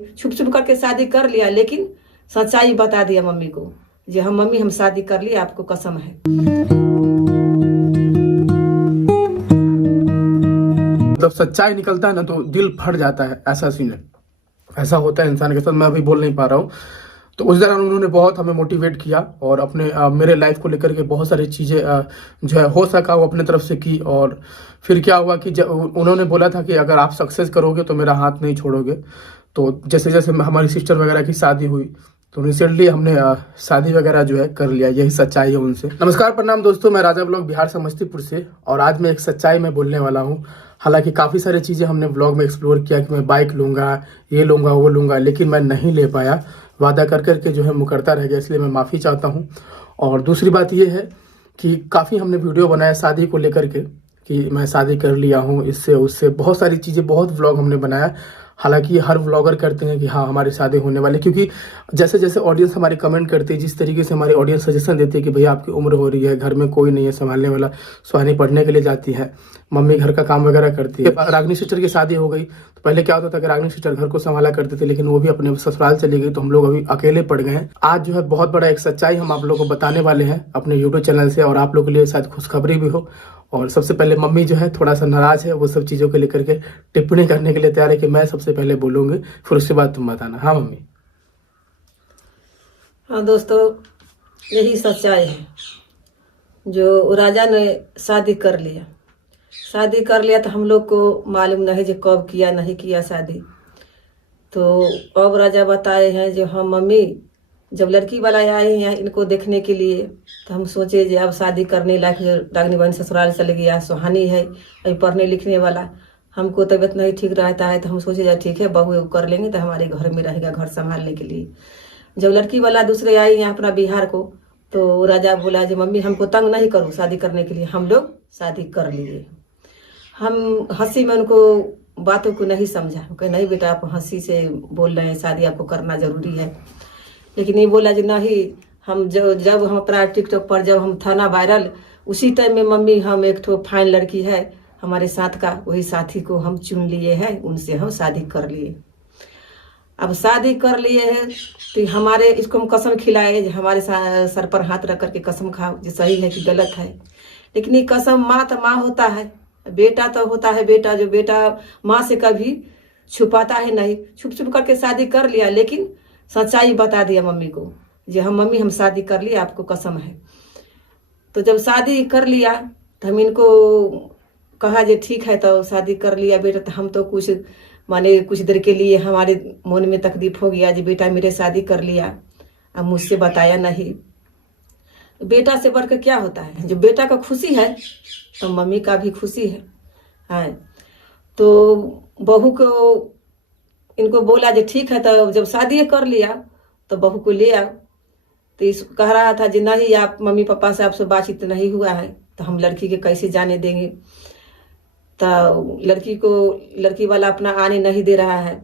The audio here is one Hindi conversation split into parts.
छुप छुप करके शादी कर लिया, लेकिन सच्चाई बता दिया मम्मी को। जी हम मम्मी, हम शादी कर लिया, आपको कसम है। जब सच्चाई निकलता है ना तो दिल फट जाता है, ऐसा सीन है। ऐसा होता है इंसान के साथ, मैं अभी बोल नहीं पा रहा हूँ। तो उस दौरान उन्होंने बहुत हमें मोटिवेट किया और अपने मेरे लाइफ को लेकर के बहुत सारी चीज़ें जो है हो सका वो अपने तरफ से की। और फिर क्या हुआ कि जब उन्होंने बोला था कि अगर आप सक्सेस करोगे तो मेरा हाथ नहीं छोड़ोगे। तो जैसे जैसे हमारी सिस्टर वगैरह की शादी हुई तो रिसेंटली हमने शादी वगैरह जो है कर लिया। यही सच्चाई है उनसे। नमस्कार, प्रणाम दोस्तों, मैं राजा ब्लॉग बिहार समस्तीपुर से, और आज मैं एक सच्चाई में बोलने वाला हूँ। हालांकि काफ़ी सारी चीज़ें हमने ब्लॉग में एक्सप्लोर किया कि मैं बाइक लूँगा, ये लूँगा, वो लूँगा, लेकिन मैं नहीं ले पाया। वादा कर करके जो है मुकरता रह गया, इसलिए मैं माफ़ी चाहता हूँ। और दूसरी बात ये है कि काफ़ी हमने वीडियो बनाया शादी को लेकर के कि मैं शादी कर लिया हूँ, इससे उससे बहुत सारी चीज़ें, बहुत व्लॉग हमने बनाया। हालांकि हर व्लॉगर करते हैं कि हाँ हमारी शादी होने वाली, क्योंकि जैसे जैसे ऑडियंस हमारी कमेंट करती है, जिस तरीके से हमारी ऑडियंस सजेशन देती है कि भैया आपकी उम्र हो रही है, घर में कोई नहीं है संभालने वाला, सुहानी पढ़ने के लिए जाती है, मम्मी घर का काम वगैरह करती है। रागनी सिस्टर की शादी हो गई तो पहले क्या होता था कि रागनी सिस्टर घर को संभाला करते थे, लेकिन वो भी अपने ससुराल चली गई, तो हम लोग अभी अकेले पड़ गए हैं। आज जो है बहुत बड़ा एक सच्चाई हम आप लोगों को बताने वाले हैं अपने यूट्यूब चैनल से, और आप लोगों के लिए शायद खुशखबरी भी हो। और सबसे पहले मम्मी जो है थोड़ा सा नाराज है, वो सब चीज़ों को लेकर के टिप्पणी करने के लिए तैयार है कि मैं सबसे पहले बोलूँगी, फिर उसके बाद तुम बताना। हाँ मम्मी। हाँ दोस्तों, यही सच्चाई है। जो राजा ने शादी कर लिया, शादी कर लिया तो हम लोग को मालूम नहीं जो कब किया नहीं किया शादी। तो अब राजा बताए हैं जो हम मम्मी, जब लड़की वाला आए हैं इनको देखने के लिए, तो हम सोचे जो अब शादी करने लायक, रागनी बहन ससुराल चले गया, सुहानी है अभी पढ़ने लिखने वाला, हमको तबीयत नहीं ठीक रहता है, तो हम सोचे जा ठीक है बहू कर लेंगे तो हमारे घर में रहेगा, घर संभालने के लिए। जब लड़की वाला दूसरे आई यहाँ अपना बिहार को, तो राजा बोला जो मम्मी हमको तंग नहीं करो शादी करने के लिए, हम लोग शादी कर लिए। हम हंसी में उनको बातों को नहीं समझा, कहे नहीं बेटा आप हंसी से बोल रहे हैं, शादी आपको करना जरूरी है। लेकिन ये बोला जी नहीं, हम जब हम अपना टिकटॉक पर जब हम था ना वायरल, उसी टाइम में मम्मी हम एक तो फाइन लड़की है हमारे साथ का, वही साथी को हम चुन लिए हैं, उनसे हम शादी कर लिए। अब शादी कर लिए हैं तो हमारे इसको हम कसम खिलाए, हमारे सर पर हाथ रख करके कसम खाओ जो सही है कि गलत है। लेकिन ये कसम माँ तो माँ होता है, बेटा तो होता है बेटा, जो बेटा माँ से कभी छुपाता है नहीं। छुप छुप करके शादी कर लिया, लेकिन सच्चाई बता दिया मम्मी को, जो हम मम्मी हम शादी कर लिया, आपको कसम है। तो जब शादी कर लिया तो हम इनको कहा जो ठीक है, तो शादी कर लिया बेटा, तो हम तो कुछ माने कुछ देर के लिए हमारे मन में तकलीफ हो गया जी बेटा मेरे शादी कर लिया, अब मुझसे बताया नहीं। बेटा से बढ़ कर क्या होता है, जो बेटा का खुशी है तो मम्मी का भी खुशी है। तो बहू को इनको बोला जो ठीक है, तो जब शादी कर लिया तो बहू को ले आओ। तो इस कह रहा था जी नहीं, आप मम्मी पापा से आपसे बातचीत नहीं हुआ है तो हम लड़की के कैसे जाने देंगे। तो लड़की वाला अपना आने नहीं दे रहा है।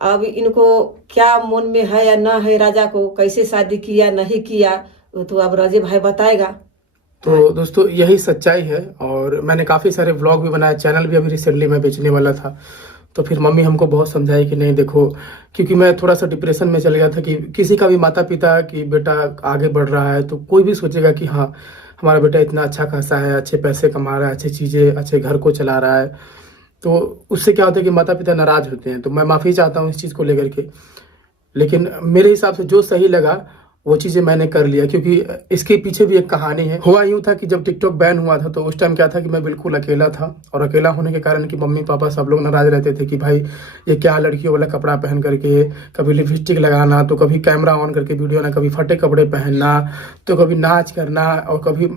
अब इनको क्या मन में है या ना है, राजा को कैसे शादी किया नहीं किया वो तो अब राजे भाई बताएगा। तो दोस्तों यही सच्चाई है, और मैंने काफ़ी सारे व्लॉग भी बनाया, चैनल भी अभी रिसेंटली मैं बेचने वाला था। तो फिर मम्मी हमको बहुत समझाई कि नहीं देखो, क्योंकि मैं थोड़ा सा डिप्रेशन में चल गया था कि किसी का भी माता पिता की बेटा आगे बढ़ रहा है तो कोई भी सोचेगा कि हाँ हमारा बेटा इतना अच्छा खासा है, अच्छे पैसे कमा रहा है, अच्छी चीज़ें, अच्छे घर को चला रहा है, तो उससे क्या होता है कि माता पिता नाराज होते हैं। तो मैं माफ़ी चाहता हूँ इस चीज़ को लेकर के, लेकिन मेरे हिसाब से जो सही लगा वो चीज़ें मैंने कर लिया, क्योंकि इसके पीछे भी एक कहानी है। हुआ यूँ था कि जब टिकटॉक बैन हुआ था तो उस टाइम क्या था कि मैं बिल्कुल अकेला था, और अकेला होने के कारण कि मम्मी पापा सब लोग नाराज रहते थे कि भाई ये क्या लड़कियों वाला कपड़ा पहन करके, कभी लिपस्टिक लगाना, तो कभी कैमरा ऑन करके वीडियो ना, कभी फटे कपड़े पहनना, तो कभी नाच करना, और कभी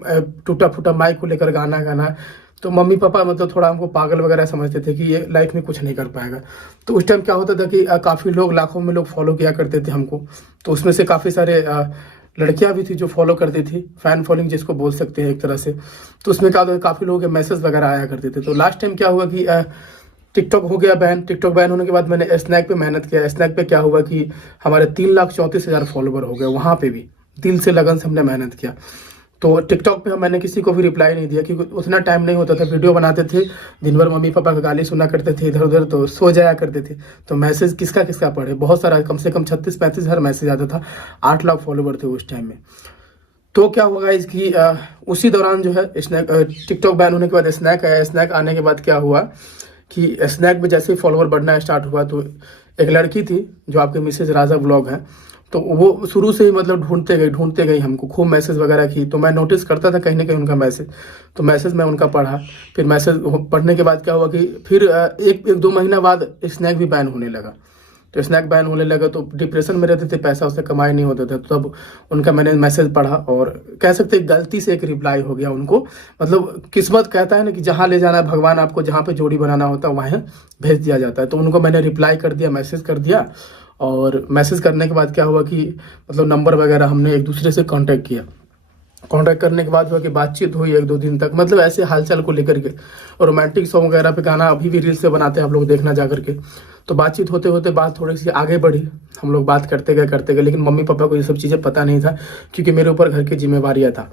टूटा फूटा माइक को लेकर गाना गाना। तो मम्मी पापा मतलब थोड़ा हमको पागल वगैरह समझते थे कि ये लाइफ में कुछ नहीं कर पाएगा। तो उस टाइम क्या होता था कि काफ़ी लोग, लाखों में लोग फॉलो किया करते थे हमको। तो उसमें से काफ़ी सारे लड़कियां भी थी जो फॉलो करती थी, फैन फॉलोइंग जिसको बोल सकते हैं एक तरह से। तो उसमें क्या होता था, काफ़ी लोगों के मैसेज वगैरह आया करते थे। तो लास्ट टाइम क्या हुआ कि टिकटॉक हो गया बैन। टिकटॉक बैन होने के बाद मैंने स्नैक पे मेहनत किया। स्नैक पे क्या हुआ कि हमारे 3,34,000 फॉलोवर हो गए, वहाँ पे भी दिल से लगन से हमने मेहनत किया। तो टिकटॉक पे मैंने किसी को भी रिप्लाई नहीं दिया क्योंकि उतना टाइम नहीं होता था। वीडियो बनाते थे, दिन भर मम्मी पापा का गाली सुना करते थे इधर उधर, तो सो जाया करते थे। तो मैसेज किसका किसका पढ़े, बहुत सारा, कम से कम 36-35 हज़ार मैसेज आता था। 8 लाख फॉलोवर थे उस टाइम में। तो क्या हुआ इसकी उसी दौरान जो है स्नैक, टिकटॉक बैन होने के बाद स्नैक आया। स्नैक आने के बाद क्या हुआ कि स्नैक में जैसे ही फॉलोवर बढ़ना स्टार्ट हुआ तो एक लड़की थी जो आपके मिसेज राजा व्लॉग है, तो वो शुरू से ही मतलब ढूंढते गई हमको, खूब मैसेज वगैरह की। तो मैं नोटिस करता था कहीं ना कहीं उनका मैसेज, तो मैसेज मैं उनका पढ़ा। फिर मैसेज पढ़ने के बाद क्या हुआ कि फिर एक 2 महीना बाद स्नैक भी बैन होने लगा। तो स्नैक बैन होने लगा तो डिप्रेशन में रहते थे, पैसा उससे कमाई नहीं होता था। तो तब उनका मैंने मैसेज पढ़ा और कह सकते गलती से एक रिप्लाई हो गया उनको। मतलब किस्मत कहता है ना कि जहाँ ले जाना है भगवान आपको, जहाँ पे जोड़ी बनाना होता है वहाँ भेज दिया जाता है। तो उनको मैंने रिप्लाई कर दिया, मैसेज कर दिया। और मैसेज करने के बाद क्या हुआ कि मतलब नंबर वगैरह हमने एक दूसरे से कांटेक्ट किया। कांटेक्ट करने के बाद हुआ कि बातचीत हुई 1-2 दिन तक, मतलब ऐसे हालचाल को लेकर के। और रोमांटिक सॉन्ग वगैरह पे गाना अभी भी रील्स से बनाते हैं आप लोग, देखना जा करके। तो बातचीत होते होते बात थोड़ी सी आगे बढ़ी, हम लोग बात करते गए, लेकिन मम्मी पापा को ये सब चीज़ें पता नहीं था क्योंकि मेरे ऊपर घर की जिम्मेवारियाँ था।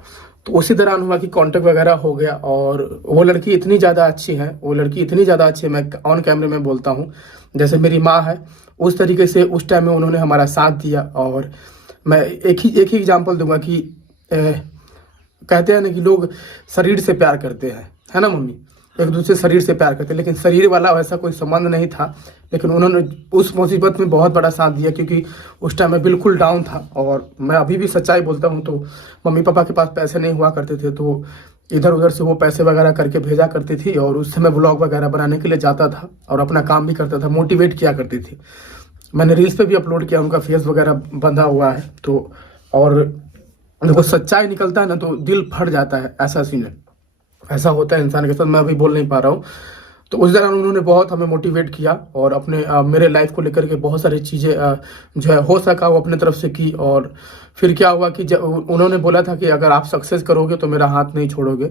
तो उसी दौरान हुआ कि कांटेक्ट वगैरह हो गया। और वो लड़की इतनी ज़्यादा अच्छी है, मैं ऑन कैमरे में बोलता हूँ, जैसे मेरी माँ है उस तरीके से उस टाइम में उन्होंने हमारा साथ दिया। और मैं एक ही एग्जाम्पल दूंगा कि कहते हैं ना कि लोग शरीर से प्यार करते हैं, है ना मम्मी, एक दूसरे शरीर से प्यार करते हैं, लेकिन शरीर वाला वैसा कोई संबंध नहीं था। लेकिन उन्होंने उस मुसीबत में बहुत बड़ा साथ दिया क्योंकि उस टाइम मैं बिल्कुल डाउन था। और मैं अभी भी सच्चाई बोलता हूँ, तो मम्मी पापा के पास पैसे नहीं हुआ करते थे, तो इधर उधर से वो पैसे वगैरह करके भेजा करती थी। और उस समय व्लॉग वगैरह बनाने के लिए जाता था और अपना काम भी करता था, मोटिवेट किया करती थी। मैंने रील्स पे भी अपलोड किया, उनका फेस वगैरह बंधा हुआ है। तो और देखो सच्चाई निकलता है ना तो दिल फट जाता है, ऐसा सीन है, ऐसा होता है इंसान के साथ। मैं अभी बोल नहीं पा रहा हूँ। तो उस दौरान उन्होंने बहुत हमें मोटिवेट किया और अपने मेरे लाइफ को लेकर के बहुत सारी चीज़ें जो है हो सका वो अपने तरफ से की। और फिर क्या हुआ कि उन्होंने बोला था कि अगर आप सक्सेस करोगे तो मेरा हाथ नहीं छोड़ोगे।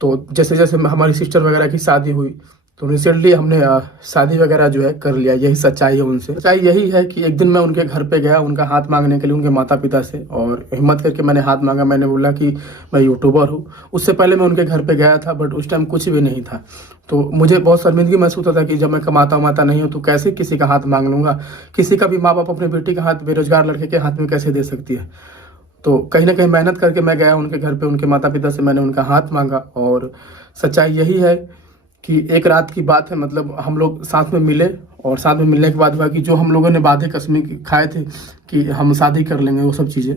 तो जैसे जैसे हमारी सिस्टर वगैरह की शादी हुई तो रिसेंटली हमने शादी वगैरह जो है कर लिया। यही सच्चाई है उनसे। सच्चाई यही है कि एक दिन मैं उनके घर पे गया उनका हाथ मांगने के लिए, उनके माता पिता से, और हिम्मत करके मैंने हाथ मांगा। मैंने बोला कि मैं यूट्यूबर हूँ। उससे पहले मैं उनके घर पे गया था बट उस टाइम कुछ भी नहीं था। तो मुझे बहुत शर्मिंदगी महसूस होता था कि जब मैं कमाता नहीं हूँ तो कैसे किसी का हाथ मांग लूँगा। किसी का भी माँ बाप अपने बेटी का हाथ बेरोजगार लड़के के हाथ में कैसे दे सकती है। तो कहीं ना कहीं मेहनत करके मैं गया उनके घर पे, उनके माता पिता से मैंने उनका हाथ मांगा। और सच्चाई यही है कि एक रात की बात है, मतलब हम लोग साथ में मिले और साथ में मिलने के बाद हुआ कि जो हम लोगों ने वादे कसमें खाए थे कि हम शादी कर लेंगे, वो सब चीज़ें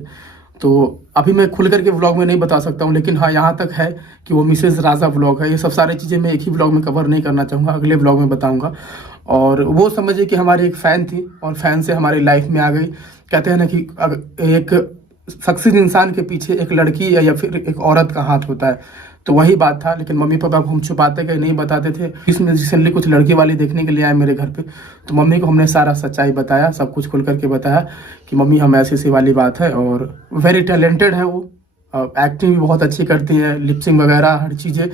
तो अभी मैं खुल करके व्लॉग में नहीं बता सकता हूँ। लेकिन हाँ, यहाँ तक है कि वो मिसेज राजा व्लॉग है। ये सब सारी चीज़ें मैं एक ही व्लॉग में कवर नहीं करना चाहूँगा, अगले व्लॉग में बताऊँगा। और वो समझिए कि हमारी एक फ़ैन थी और फैन से हमारी लाइफ में आ गई। कहते हैं ना कि एक सक्सेस इंसान के पीछे एक लड़की या फिर एक औरत का हाथ होता है, तो वही बात था। लेकिन मम्मी पापा को हम छुपाते गए, नहीं बताते थे। इसमें रिसेंटली कुछ लड़की वाली देखने के लिए आए मेरे घर पे, तो मम्मी को हमने सारा सच्चाई बताया, सब कुछ खुल करके बताया कि मम्मी हम ऐसी वाली बात है। और वेरी टैलेंटेड है वो, एक्टिंग भी बहुत अच्छी करती है, लिपसिंग वगैरह हर चीज़ें,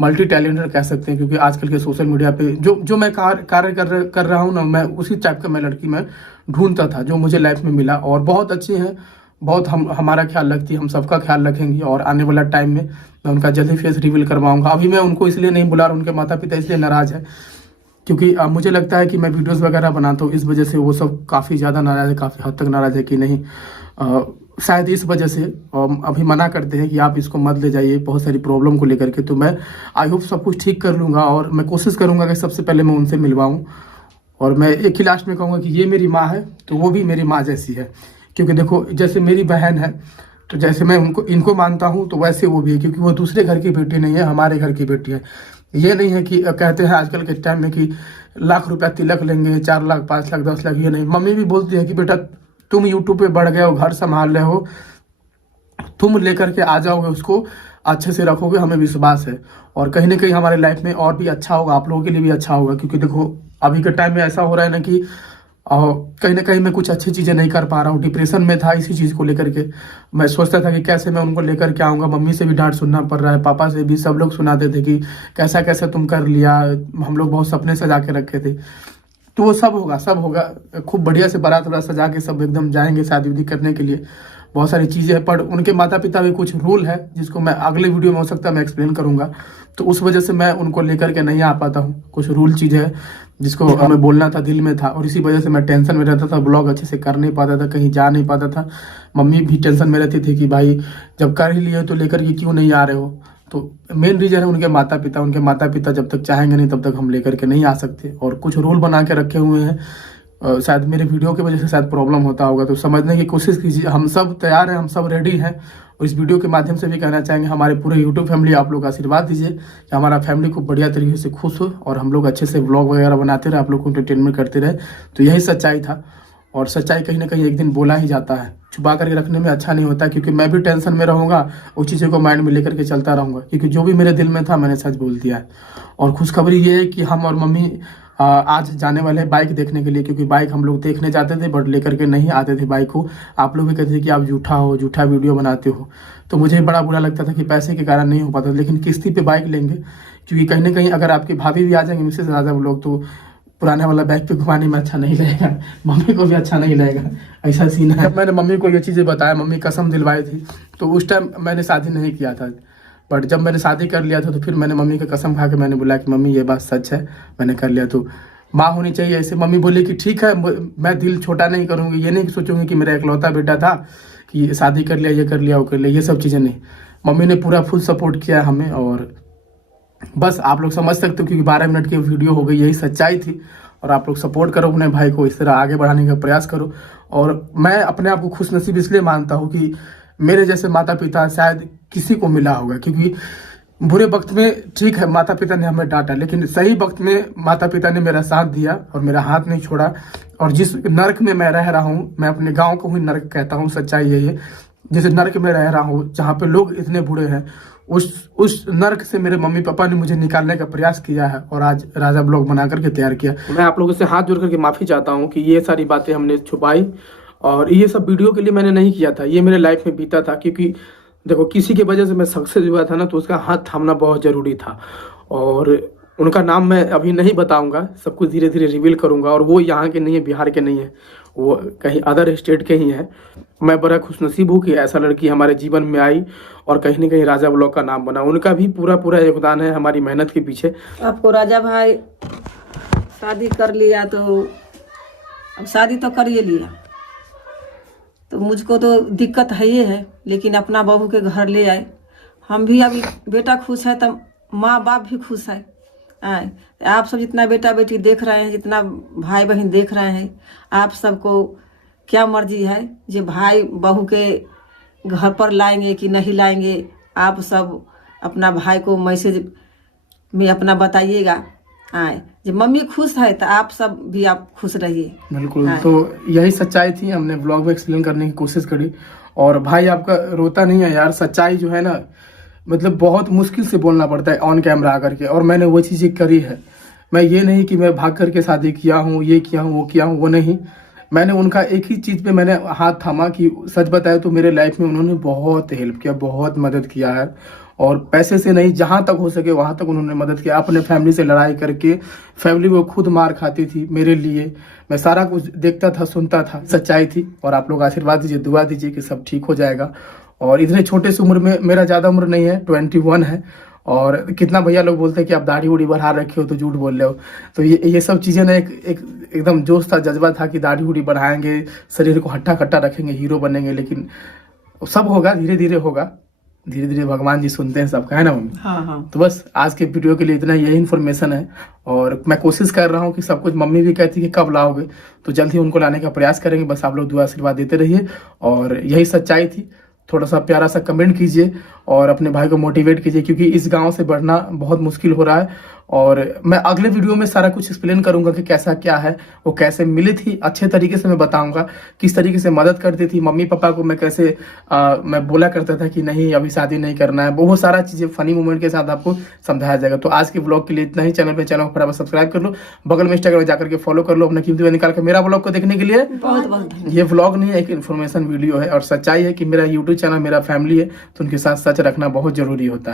मल्टी टैलेंटेड कह सकते हैं। क्योंकि आजकल के सोशल मीडिया पे जो मैं कार्य कर रहा हूँ ना, मैं उसी टाइप का मैं लड़की मैं ढूंढता था जो मुझे लाइफ में मिला। और बहुत अच्छी हैं, बहुत हमारा ख्याल रखती है, हम सबका ख्याल रखेंगी। और आने वाला टाइम में मैं उनका जल्दी फेस रिवील करवाऊंगा। अभी मैं उनको इसलिए नहीं बुला रहा, उनके माता पिता इसलिए नाराज़ है क्योंकि मुझे लगता है कि मैं वीडियोस वगैरह बनाता हूँ, इस वजह से वो सब काफ़ी ज़्यादा नाराज़ है, काफ़ी हद तक नाराज़ है कि नहीं, शायद इस वजह से अभी मना करते हैं कि आप इसको मत ले जाइए बहुत सारी प्रॉब्लम को लेकर के। तो मैं आई होप सब कुछ ठीक कर लूँगा और मैं कोशिश करूँगा कि सबसे पहले मैं उनसे मिलवाऊँ। और मैं एक ही लास्ट में कहूँगा कि ये मेरी माँ है तो वो भी मेरी माँ जैसी है। क्योंकि देखो जैसे मेरी बहन है तो जैसे मैं इनको मानता हूँ तो वैसे वो भी है, क्योंकि वो दूसरे घर की बेटी नहीं है, हमारे घर की बेटी है। ये नहीं है कि कहते हैं आजकल के टाइम में कि लाख रुपया तिलक लेंगे, 4 लाख 5 लाख 10 लाख, ये नहीं। मम्मी भी बोलती है कि बेटा तुम यूट्यूब पे बढ़ गए हो, घर संभाल रहे हो, तुम लेकर के आ जाओगे, उसको अच्छे से रखोगे, हमें विश्वास है। और कहीं ना कहीं हमारे लाइफ में और भी अच्छा होगा, आप लोगों के लिए भी अच्छा होगा। क्योंकि देखो अभी के टाइम में ऐसा हो रहा है ना कि कहीं ना कहीं मैं कुछ अच्छी चीज़ें नहीं कर पा रहा हूँ, डिप्रेशन में था इसी चीज़ को लेकर के। मैं सोचता था कि कैसे मैं उनको लेकर के आऊँगा, मम्मी से भी डांट सुनना पड़ रहा है, पापा से भी, सब लोग सुनाते थे कि कैसा कैसा तुम कर लिया, हम लोग बहुत सपने सजा के रखे थे। तो वो सब होगा, खूब बढ़िया से बारात वारात सजा के सब एकदम जाएंगे शादी उदी करने के लिए। बहुत सारी चीज़ें हैं, पर उनके माता पिता भी कुछ रूल है जिसको मैं अगले वीडियो में हो सकता है मैं एक्सप्लेन करूंगा, तो उस वजह से मैं उनको लेकर के नहीं आ पाता हूँ। कुछ रूल चीज़ है जिसको हमें बोलना था, दिल में था, और इसी वजह से मैं टेंशन में रहता था, ब्लॉग अच्छे से कर नहीं पाता था, कहीं जा नहीं पाता था। मम्मी भी टेंशन में रहती थी कि भाई जब कर ही लिए तो लेकर के क्यों नहीं आ रहे हो। तो मेन रीजन है उनके माता पिता। उनके माता पिता जब तक चाहेंगे नहीं तब तक हम लेकर के नहीं आ सकते, और कुछ रूल बना के रखे हुए हैं। शायद मेरे वीडियो की वजह से शायद प्रॉब्लम होता होगा, तो समझने की कोशिश कीजिए। हम सब तैयार हैं, हम सब रेडी हैं, और इस वीडियो के माध्यम से भी कहना चाहेंगे हमारे पूरे यूट्यूब फैमिली आप लोग आशीर्वाद दीजिए कि हमारा फैमिली को बढ़िया तरीके से खुश हो और हम लोग अच्छे से व्लॉग वगैरह बनाते रहे, आप लोग को एंटरटेनमेंट करते रहे। तो यही सच्चाई था, और सच्चाई कहीं ना कहीं एक दिन बोला ही जाता है। छुपा करके रखने में अच्छा नहीं होता, क्योंकि मैं भी टेंशन में रहूंगा, उस चीज़ों को माइंड में लेकर के चलता रहूंगा, क्योंकि जो भी मेरे दिल में था मैंने सच बोल दिया है। और खुशखबरी ये है कि हम और मम्मी आज जाने वाले हैं बाइक देखने के लिए, क्योंकि बाइक हम लोग देखने जाते थे बट लेकर के नहीं आते थे बाइक को। आप लोग भी कहते थे कि आप झूठा हो, झूठा वीडियो बनाते हो, तो मुझे बड़ा बुरा लगता था कि पैसे के कारण नहीं हो पाता। लेकिन किस्ती पे बाइक लेंगे, क्योंकि कहीं ना कहीं अगर आपकी भाभी भी आ जाएंगे मुझसे ज़्यादा वो लोग, तो पुराने वाला बैग पे घुमाने में अच्छा नहीं लगेगा, मम्मी को भी अच्छा नहीं लगेगा। ऐसा सीन है। मैंने मम्मी को ये चीज़ें बताया, मम्मी कसम दिलवाई थी, तो उस टाइम मैंने शादी नहीं किया था। बट जब मैंने शादी कर लिया था तो फिर मैंने मम्मी की कसम खा के मैंने बोला कि मम्मी ये बात सच है, मैंने कर लिया। तो माँ होनी चाहिए ऐसे। मम्मी बोली कि ठीक है, मैं दिल छोटा नहीं करूँगी, ये नहीं सोचूंगी कि मेरा एकलौता बेटा था कि शादी कर लिया, ये कर लिया, वो कर लिया, ये सब चीज़ें नहीं। मम्मी ने पूरा फुल सपोर्ट किया हमें, और बस आप लोग समझ सकते हो, क्योंकि 12 मिनट की वीडियो हो गई, यही सच्चाई थी। और आप लोग सपोर्ट करो अपने भाई को, इस तरह आगे बढ़ाने का प्रयास करो। और मैं अपने आप को खुशनसीब इसलिए मानता हूँ कि मेरे जैसे माता पिता शायद किसी को मिला होगा, क्योंकि बुरे वक्त में ठीक है माता पिता ने हमें डांटा, लेकिन सही वक्त में माता पिता ने मेरा साथ दिया और मेरा हाथ नहीं छोड़ा। और जिस नर्क में मैं रह रहा हूँ, मैं अपने गाँव को ही नर्क कहता हूँ, सच्चाई यही है। जिस नर्क में रह रहा हूँ जहाँ पे लोग इतने बुरे हैं, उस नर्क से मेरे मम्मी पापा ने मुझे निकालने का प्रयास किया है, और आज राजा ब्लॉग बना करके तैयार किया। मैं आप लोगों से हाथ जोड़ करके माफ़ी चाहता हूँ कि ये सारी बातें हमने छुपाई, और ये सब वीडियो के लिए मैंने नहीं किया था, ये मेरे लाइफ में बीता था। क्योंकि देखो, किसी की वजह से मैं सक्सेस हुआ था ना, तो उसका हाथ थामना बहुत ज़रूरी था। और उनका नाम मैं अभी नहीं बताऊंगा, सब कुछ धीरे धीरे रिवील करूंगा। और वो यहाँ के नहीं है, बिहार के नहीं है, वो कहीं अदर स्टेट के ही हैं। मैं बड़ा खुशनसीब हूँ कि ऐसा लड़की हमारे जीवन में आई और कहीं ना कहीं राजा ब्लॉग का नाम बना। उनका भी पूरा योगदान है हमारी मेहनत के पीछे। आपको राजा भाई शादी कर लिया, तो अब शादी तो कर ही लिया, तो मुझको तो दिक्कत है ही है, लेकिन अपना बहू के घर ले आए। हम भी अभी बेटा खुश है तो माँ बाप भी खुश है। आप सब जितना बेटा बेटी देख रहे हैं, जितना भाई बहन देख रहे हैं, आप सबको क्या मर्जी है जो भाई बहू के घर पर लाएंगे कि नहीं लाएंगे। आप सब अपना भाई को मैसेज में अपना बताइएगा। जब मम्मी खुश है तो आप सब भी आप खुश रहिए। बिल्कुल। तो यही सच्चाई थी, हमने ब्लॉग में एक्सप्लेन करने की कोशिश करी। और भाई आपका रोता नहीं है यार, सच्चाई जो है ना, मतलब बहुत मुश्किल से बोलना पड़ता है ऑन कैमरा आकर के, और मैंने वो चीज़ें करी है। मैं ये नहीं कि मैं भाग करके शादी किया हूँ, ये किया हूँ, वो किया हूँ, वो नहीं। मैंने उनका एक ही चीज़ पे मैंने हाथ थामा कि सच बताया तो मेरे लाइफ में उन्होंने बहुत हेल्प किया, बहुत मदद किया है। और पैसे से नहीं, जहाँ तक हो सके वहाँ तक उन्होंने मदद किया। अपने फैमिली से लड़ाई करके, फैमिली वो खुद मार खाती थी मेरे लिए, मैं सारा कुछ देखता था, सुनता था, सच्चाई थी। और आप लोग आशीर्वाद दीजिए, दुआ दीजिए कि सब ठीक हो जाएगा। और इतने छोटे से उम्र में, मेरा ज़्यादा उम्र नहीं है, 21 है। और कितना भैया लोग बोलते हैं कि आप दाढ़ी उड़ी बढ़ा रखे हो तो झूठ बोल रहे हो। तो ये सब चीज़ें ना एकदम जोश था, जज्बा था कि दाढ़ी उड़ी बढ़ाएंगे, शरीर को हट्टा कट्टा रखेंगे, हीरो बनेंगे। लेकिन सब होगा, धीरे धीरे होगा, धीरे धीरे भगवान जी सुनते हैं सबका, है ना मम्मी? हाँ। तो बस आज के वीडियो के लिए इतना, यही इन्फॉर्मेशन है। और मैं कोशिश कर रहा हूँ कि सब कुछ, मम्मी भी कहती है कि कब लाओगे, तो जल्द ही उनको लाने का प्रयास करेंगे। बस आप लोग दुआ आशीर्वाद देते रहिए, और यही सच्चाई थी। थोड़ा सा प्यारा सा कमेंट कीजिए और अपने भाई को मोटिवेट कीजिए, क्योंकि इस गांव से बढ़ना बहुत मुश्किल हो रहा है। और मैं अगले वीडियो में सारा कुछ एक्सप्लेन करूंगा कि कैसा क्या है, वो कैसे मिली थी, अच्छे तरीके से मैं बताऊंगा किस तरीके से मदद करती थी मम्मी पापा को। मैं कैसे मैं बोला करता था कि नहीं अभी शादी नहीं करना है, बहुत सारा चीज़ें फनी मोमेंट के साथ आपको समझाया जाएगा। तो आज के ब्लॉग के लिए इतना ही। चैनल को फटाफट सब्सक्राइब कर लो, बगल में इंस्टाग्राम जाकर के फॉलो कर लो, अपना कीमती निकाल के मेरा ब्लॉग को देखने के लिए बहुत बहुत। ये व्लॉग नहीं है, एक इन्फॉर्मेशन वीडियो है। और सच्चाई है कि मेरा यूट्यूब चैनल मेरा फैमिली है, तो उनके साथ सच रखना बहुत जरूरी होता है।